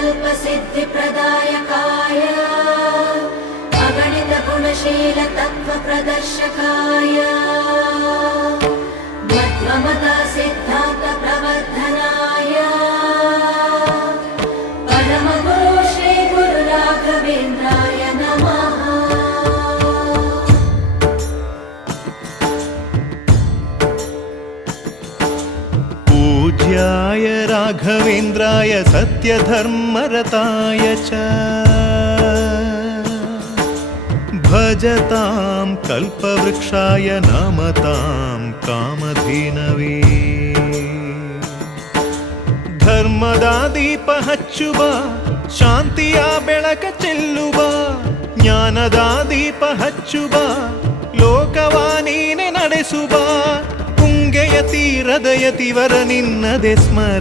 कल्पसिद्धिप्रदायकाय अगणितगुणशीलतत्त्वप्रदर्शकाय मध्वमता सिद्धान्तप्रवर्धनाय परमगुरु श्रीगुरुराघवेन्द्राय नमः। पूज्याय राघवेन्द्राय सत्यधर्मरताय च भजतां कल्पवृक्षाय नमतां कामधेनवे। ಧರ್ಮದ ದೀಪ ಹಚ್ಚುವ ಶಾಂತಿಯ ಬೆಳಕ ಚೆಲ್ಲುವ ಜ್ಞಾನದ ದೀಪ ಹಚ್ಚುವ ಲೋಕವ ನೀನೆ ನಡೆಸುವ ಪುಂಗೆಯ ತೀರದ ಯತಿವರ ನಿನ್ನದೆ ಸ್ಮರ